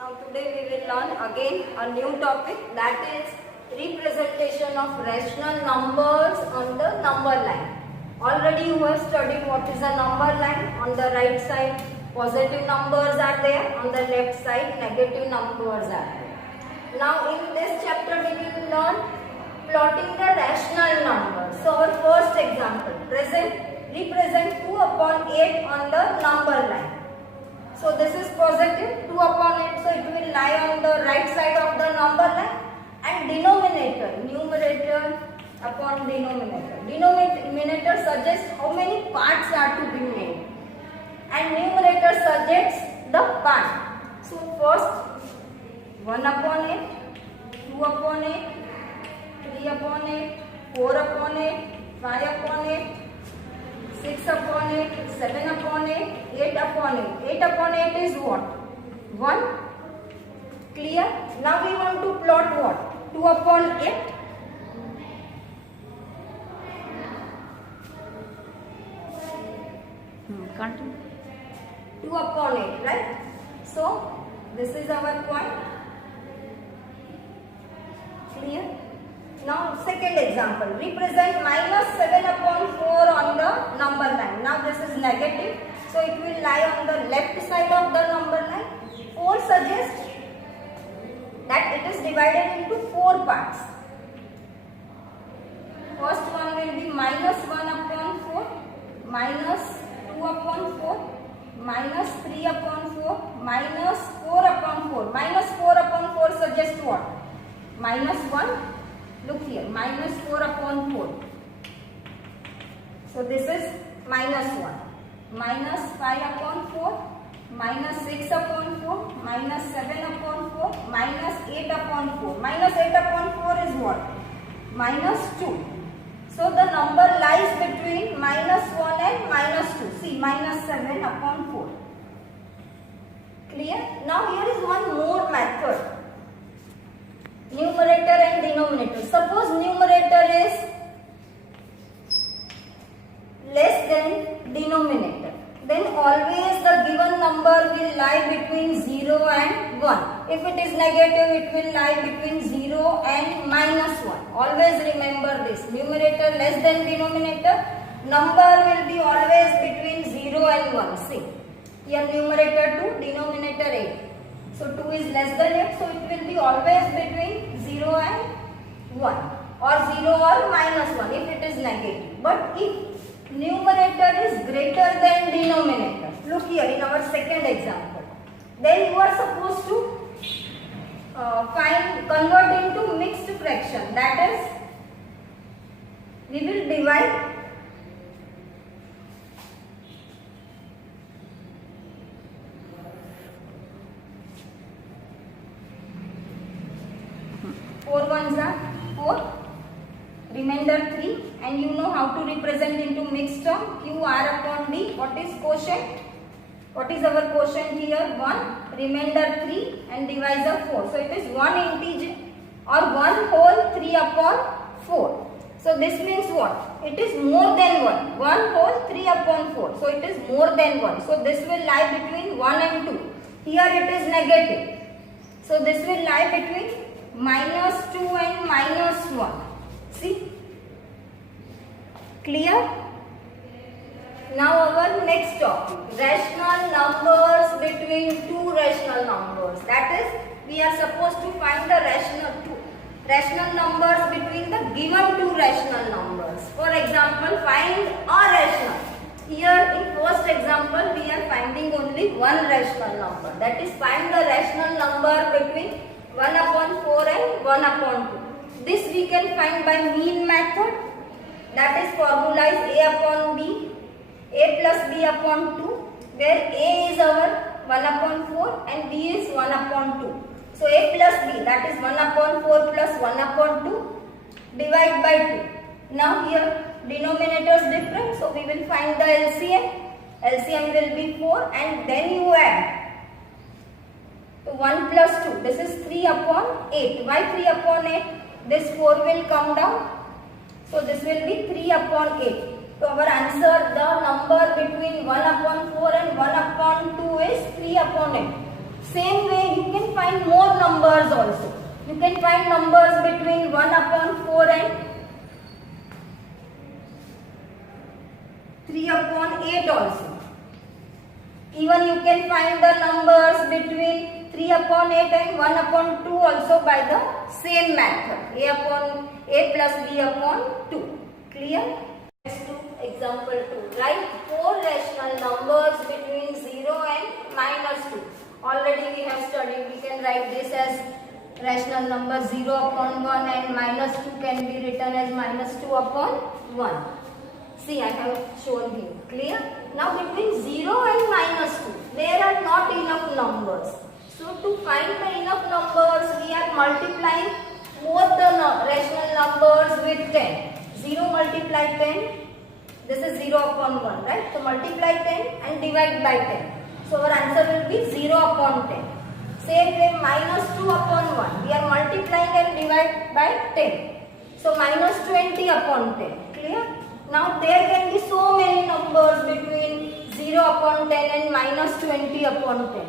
Now today we will learn again a new topic, that is representation of rational numbers on the number line. Already you have studied what is a number line. On the right side positive numbers are there, on the left side negative numbers are there. Now in this chapter we will learn plotting the rational numbers. So our first example, represent 2 upon 8 on the number line. So this is positive 2 upon 8, so it will lie on the right side of the number line, and denominator, numerator upon denominator. Denominator suggests how many parts are to be made, and numerator suggests the part. So first 1 upon 8, 2 upon 8, 3 upon 8, 4 upon 8, 5 upon 8, 6 upon 8, 7 upon 8, 8 upon 8. 8 upon 8 is what? 1. Clear? Now we want to plot what? 2 upon 8. Continue. 2 upon 8, right? So, this is our point. Clear? Now, second example, represent minus 7 upon 4 on the number line. Now, this is negative, so it will lie on the left side of the number line. 4 suggests that it is divided into 4 parts. First one will be minus 1 upon 4, minus 2 upon 4, minus 3 upon 4, minus 4 upon 4. Minus 4 upon 4 suggests what? Minus 1. Look here, minus 4 upon 4. So this is minus 1. Minus 5 upon 4, minus 6 upon 4, minus 7 upon 4, minus 8 upon 4. Minus 8 upon 4 is what? Minus 2. So the number lies between minus 1 and minus 2. See, minus 7 upon 4. Clear? Now here is one more method. Numerator and denominator. Suppose numerator is less than denominator, then always the given number will lie between 0 and 1. If it is negative, it will lie between 0 and minus 1. Always remember this. Numerator less than denominator, number will be always between 0 and 1. See, here numerator 2, denominator 8. So 2 is less than 8, so it will be always between 0 and 1, or 0 or minus 1 if it is negative. But if numerator is greater than denominator, look here in our second example, then you are supposed to convert into mixed fraction. That is, we will divide 4 ones are 4, remainder 3, and you know how to represent into mixed term. Q R upon D. What is quotient? What is our quotient here? 1, remainder 3, and divisor 4. So it is 1 integer or 1 whole 3 upon 4. So this means what? It is more than 1. 1 whole 3 upon 4. So it is more than 1. So this will lie between 1 and 2. Here it is negative. So this will lie between minus 2 and minus 1. See? Clear? Now our next topic, rational numbers between two rational numbers. That is, we are supposed to find the rational numbers between the given two rational numbers. For example, find a rational. Here in first example, we are finding only one rational number. That is, find the rational number between 1 upon 4 and 1 upon 2. This we can find by mean method. That is, formula is A upon B, A plus B upon 2, where A is our 1 upon 4 and B is 1 upon 2. So A plus B, that is 1 upon 4 plus 1 upon 2, divide by 2. Now here denominator is different, so we will find the LCM. LCM will be 4, and then you add 1 plus 2, this is 3 upon 8. Why 3 upon 8? This 4 will come down. So this will be 3 upon 8. So our answer, the number between 1 upon 4 and 1 upon 2 is 3 upon 8. Same way you can find more numbers also. You can find numbers between 1 upon 4 and 3 upon 8 also. Even you can find the numbers between 3 upon 8 and 1 upon 2 also by the same method. A plus B upon 2. Clear? Next to example 2. Write 4 rational numbers between 0 and -2. Already we have studied. We can write this as rational number 0 upon 1 and -2 can be written as -2 upon 1. See, I have shown here. Clear? Now between 0 and -2, there are not enough numbers. So to find the enough numbers, we are multiplying both the rational numbers with 10. 0 multiply 10. This is 0 upon 1, right? So multiply 10 and divide by 10. So our answer will be 0 upon 10. Same way -2 upon 1. We are multiplying and divide by 10. So -20 upon 10. Clear? Now there can be so many numbers between 0 upon 10 and -20 upon 10.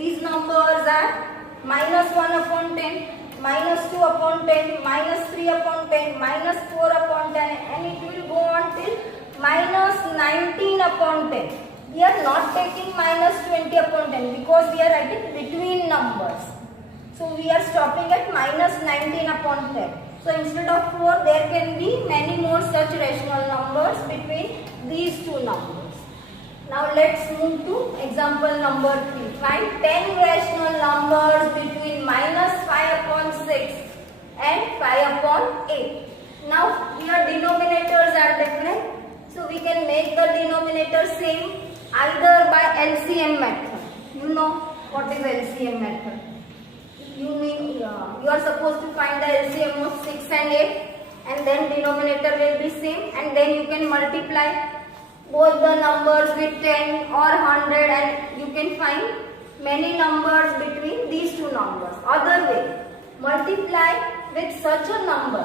These numbers are -1 upon 10, -2 upon 10, -3 upon 10, -4 upon 10, and it will go on till -19 upon 10. We are not taking -20 upon 10 because we are writing between numbers. So we are stopping at -19 upon 10. So instead of 4, there can be many more such rational numbers between these two numbers. Now let's move to example number 3. Find 10 rational numbers between -5 upon 6 and 5 upon 8. Now here denominators are different. So we can make the denominator same either by LCM method. You know what is LCM method? You are supposed to find the LCM of 6 and 8, and then denominator will be same, and then you can multiply both the numbers with 10 or 100, and you can find many numbers between these two numbers. Other way, multiply with such a number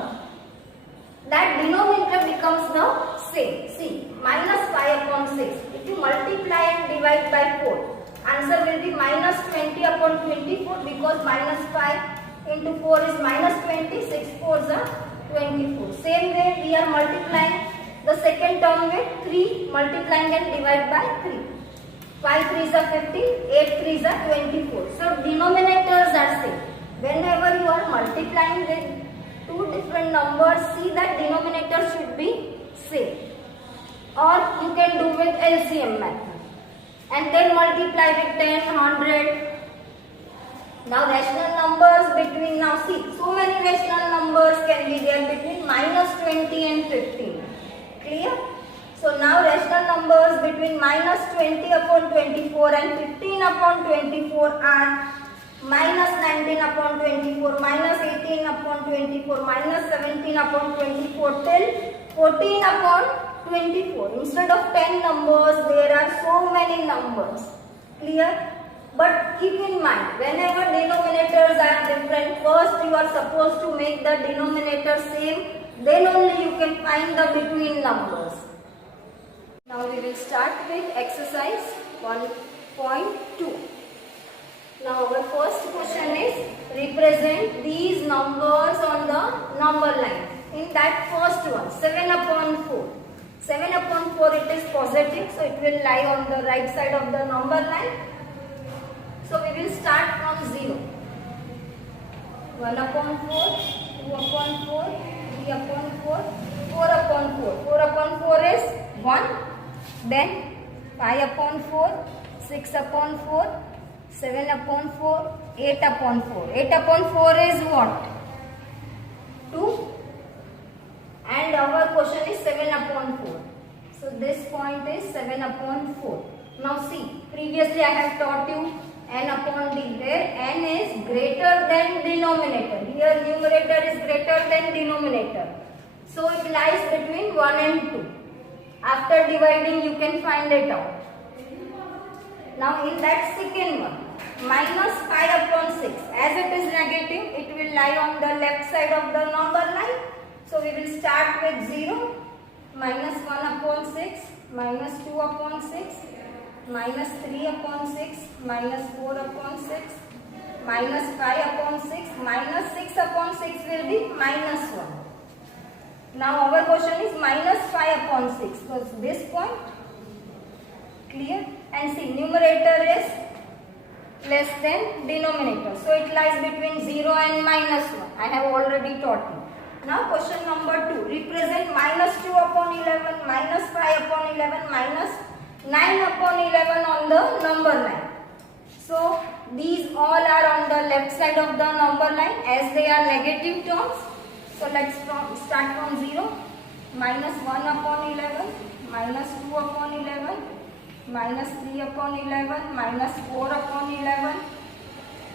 that denominator becomes the same. See, -5 upon 6. If you multiply and divide by 4, answer will be -20 upon 24 because -5 into 4 is -20, 6 4s are 24. Same way we are multiplying the second term with 3, multiplying and divide by 3. 5 3s are 15, 8 3s are 24. So denominators are same. Whenever you are multiplying with two different numbers, see that denominator should be same. Or you can do with LCM method. And then multiply with 10, 100. Now rational numbers between, now see, so many rational numbers can be there between -20 and 15. Clear? So now rational numbers between -20 upon 24 and 15 upon 24 are -19 upon 24, -18 upon 24, -17 upon 24 till 14 upon 24. Instead of 10 numbers, there are so many numbers. Clear? But keep in mind, whenever denominators are different, first you are supposed to make the denominator same, then only you can find the between numbers. Now we will start with exercise 1.2. Now our first question is, represent these numbers on the number line. In that first one, 7 upon 4. 7 upon 4, it is positive, so it will lie on the right side of the number line. So we will start from 0. 1 upon 4, 2 upon 4, 3 upon 4, 4 upon 4. 4 upon 4 is 1. Then 5 upon 4, 6 upon 4, 7 upon 4, 8 upon 4. 8 upon 4 is what? 2. And our question is 7 upon 4. So this point is 7 upon 4. Now see, previously I have taught you n upon d, where n is greater than denominator. Here numerator is greater than denominator. So it lies between 1 and 2. After dividing you can find it out. Now in that second one, -5 upon 6. As it is negative, it will lie on the left side of the number line. So we will start with 0, -1 upon 6, -2 upon 6, -3 upon 6, -4 upon 6, minus 5 upon 6, minus 6 upon 6 will be minus 1. Now our question is minus 5 upon 6. So this point, clear? And see, numerator is less than denominator. So it lies between 0 and minus 1. I have already taught you. Now question number 2. Represent minus 2 upon 11, minus 5 upon 11, minus 9 upon 11 on the number line. So these all are on the left side of the number line as they are negative terms. So let's start from 0. Minus 1 upon 11, minus 2 upon 11, minus 3 upon 11, minus 4 upon 11,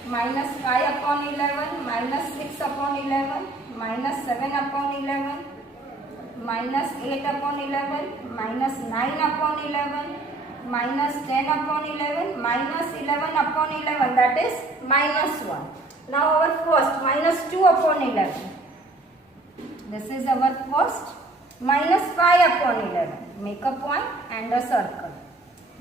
minus 5 upon 11, minus 6 upon 11, minus 7 upon 11, minus 8 upon 11, minus 9 upon 11, minus 10 upon 11, minus 11 upon 11, that is minus 1. Now our first, minus 2 upon 11. This is our first. Minus 5 upon 11. Make a point and a circle.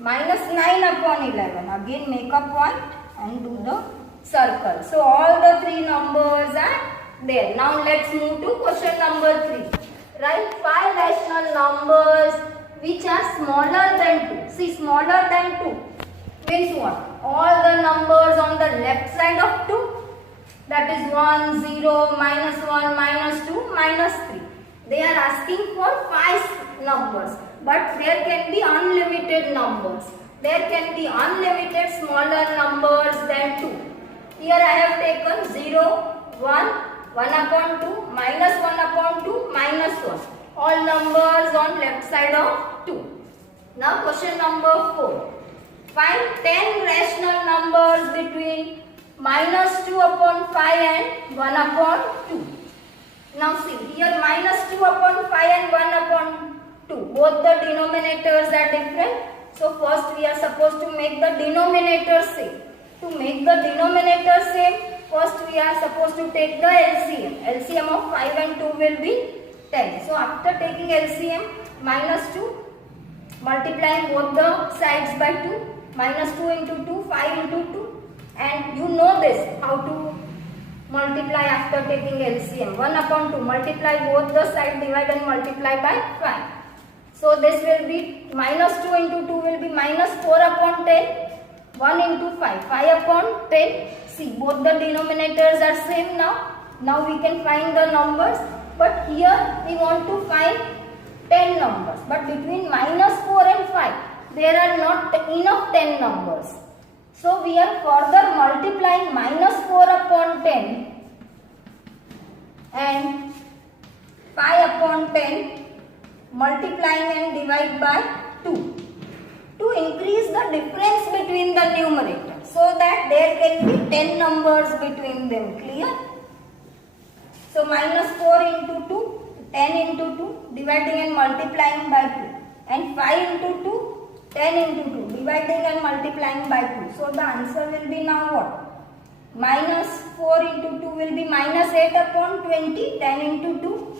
Minus 9 upon 11. Again make a point and do the circle. So all the three numbers are there. Now let's move to question number 3. Write 5 rational numbers which are smaller than 2. See, smaller than 2 means what? All the numbers on the left side of 2, that is 1, 0, minus 1, minus 2, minus 3. They are asking for 5 numbers, but there can be unlimited numbers. There can be unlimited smaller numbers than 2. Here I have taken 0, 1, 1 upon 2, minus 1 upon 2, minus 1. All numbers on left side of 2. Now question number 4. Find 10 rational numbers between minus 2 upon 5 and 1 upon 2. Now see, here minus 2 upon 5 and 1 upon 2. Both the denominators are different. So first we are supposed to make the denominator same. To make the denominator same, first we are supposed to take the LCM. LCM of 5 and 2 will be 10. So after taking LCM, minus 2, multiplying both the sides by 2, minus 2 into 2, 5 into 2. And you know this, how to multiply after taking LCM. 1 upon 2, multiply both the sides, divide and multiply by 5. So this will be minus 2 into 2 will be minus 4 upon 10. 1 into 5, 5 upon 10. See, both the denominators are same now. Now we can find the numbers. But here we want to find 10 numbers. But between minus 4 and 5, there are not enough 10 numbers. So we are further multiplying minus 4 upon 10 and 5 upon 10, multiplying and divide by 2 to increase the difference between the numerator so that there can be 10 numbers between them. Clear? So minus 4 into 2, 10 into 2, dividing and multiplying by 2, and 5 into 2, 10 into 2, dividing and multiplying by 2. So the answer will be now what? Minus 4 into 2 will be minus 8 upon 20, 10 into 2,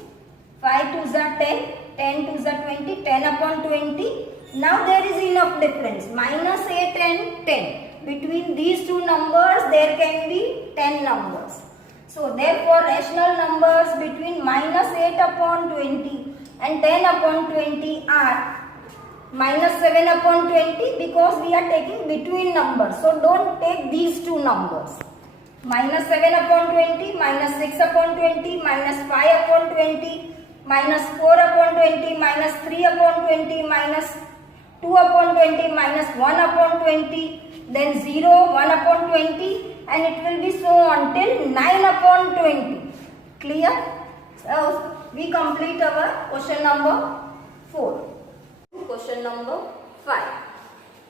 5 2s are 10, 10 2s are 20, 10 upon 20. Now there is enough difference, minus 8 and 10. Between these two numbers there can be 10 numbers. So therefore rational numbers between minus 8 upon 20 and 10 upon 20 are minus 7 upon 20 because we are taking between numbers. So don't take these two numbers. Minus 7 upon 20, minus 6 upon 20, minus 5 upon 20, minus 4 upon 20, minus 3 upon 20, minus 2 upon 20, minus 1 upon 20, then 0, 1 upon 20, and it will be so until 9 upon 20. Clear? So we complete our question number 4. Question number 5.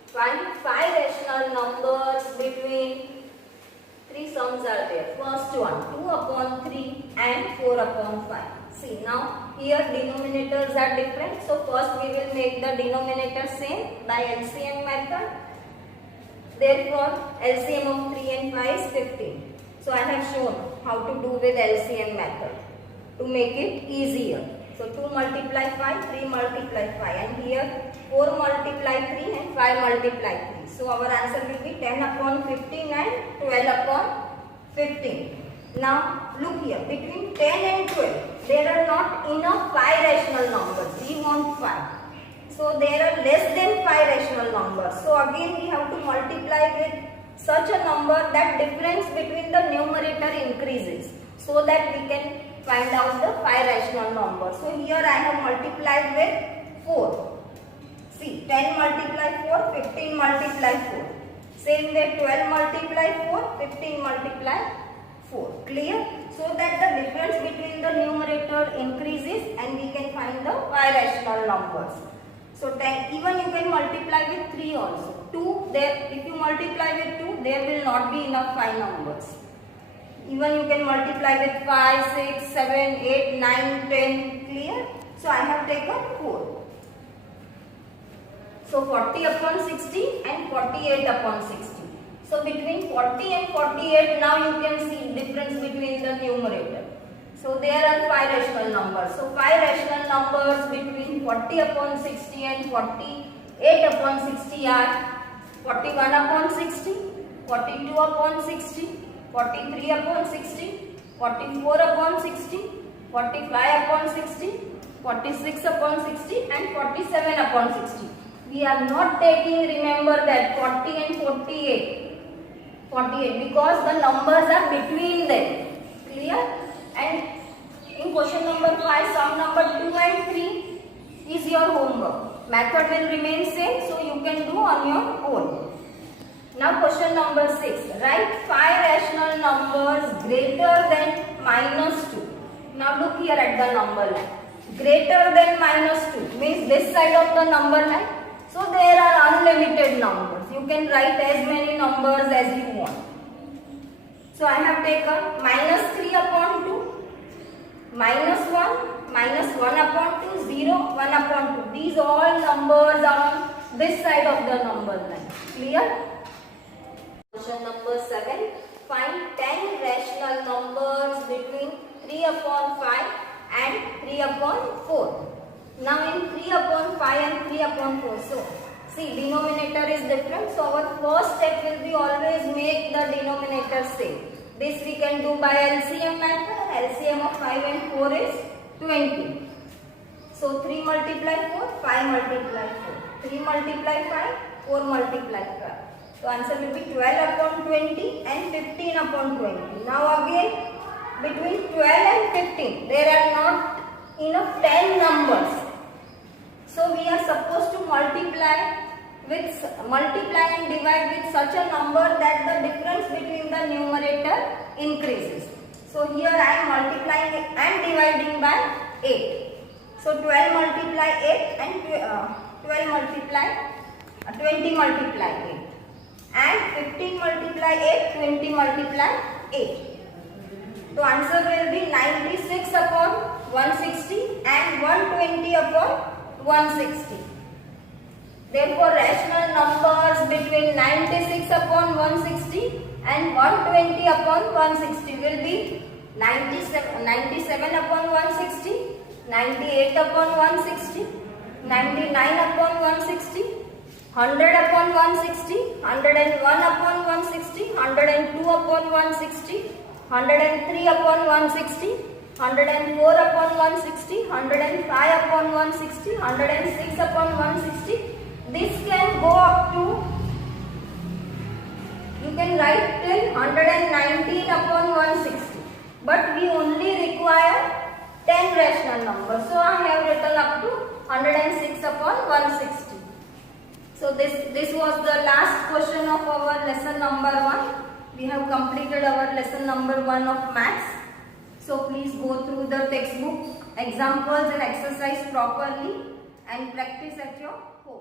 Find 5 rational numbers between 3 sums are there. First one, 2 upon 3 and 4 upon 5. See, now here denominators are different. So first we will make the denominator same by LCM method. Therefore, LCM of 3 and 5 is 15. So I have shown how to do with LCM method to make it easier. So 2 multiply 5, 3 multiply 5, and here 4 multiply 3 and 5 multiply 3. So our answer will be 10 upon 15 and 12 upon 15. Now look here, between 10 and 12, there are not enough 5 rational numbers. We want 5. So there are less than 5 rational numbers. So again we have to multiply with such a number that difference between the numerator increases, so that we can find out the 5 rational numbers. So here I have multiplied with 4. See, 10 multiply 4, 15 multiply 4. Same way 12 multiply 4, 15 multiply 4. Clear? So that the difference between the numerator increases and we can find the 5 rational numbers. So 10, even you can multiply with 3 also. 2, there, if you multiply with 2, there will not be enough 5 numbers. Even you can multiply with 5, 6, 7, 8, 9, 10. Clear? So I have taken 4. So 40 upon 60 and 48 upon 60. So between 40 and 48, now you can see difference between the numerator. So there are 5 rational numbers. So 5 rational numbers between 40 upon 60 and 48 upon 60 are 41 upon 60, 42 upon 60, 43 upon 60, 44 upon 60, 45 upon 60, 46 upon 60 and 47 upon 60. We are not taking, remember that 40 and 48 because the numbers are between them. Clear? And in question number 5, sum number 2 and 3 is your homework. Method will remain same, so you can do on your own. Now question number 6. Write 5 rational numbers greater than -2. Now look here at the number line. Greater than -2 means this side of the number line. So there are unlimited numbers. You can write as many numbers as you want. So I have taken -3 upon 2, -1, -1 upon 2, 0, 1 upon 2. These all numbers are on this side of the number line. Clear? Question number 7. Find 10 rational numbers between 3 upon 5 and 3 upon 4. Now in 3 upon 5 and 3 upon 4. So see, denominator is different. So our first step will be always make the denominator same. This we can do by LCM method. LCM of 5 and 4 is 20. So 3 multiply 4, 5 multiply 4. 3 multiply 5, 4 multiply 5. So answer will be 12 upon 20 and 15 upon 20. Now again between 12 and 15 there are not enough 10 numbers. So we are supposed to multiply and divide with such a number that the difference between the numerator increases. So here I am multiplying and dividing by 8. So 12 multiply 8 and 12 multiply 20 multiply 8 and 15 multiply 8, 20 multiply 8. So answer will be 96 upon 160 and 120 upon 160. Therefore rational numbers between 96 upon 160 and 120 upon 160 will be 97 upon 160, 98 upon 160, 99 upon 160, 100 upon 160, 101 upon 160, 102 upon 160, 103 upon 160, 104 upon 160, 105 upon 160, 106 upon 160. This can go up to, you can write till 119 upon 160. But we only require 10 rational numbers. So I have written up to 106 upon 160. So this was the last question of our lesson number 1. We have completed our lesson number 1 of maths. So please go through the textbook examples and exercise properly and practice at your home.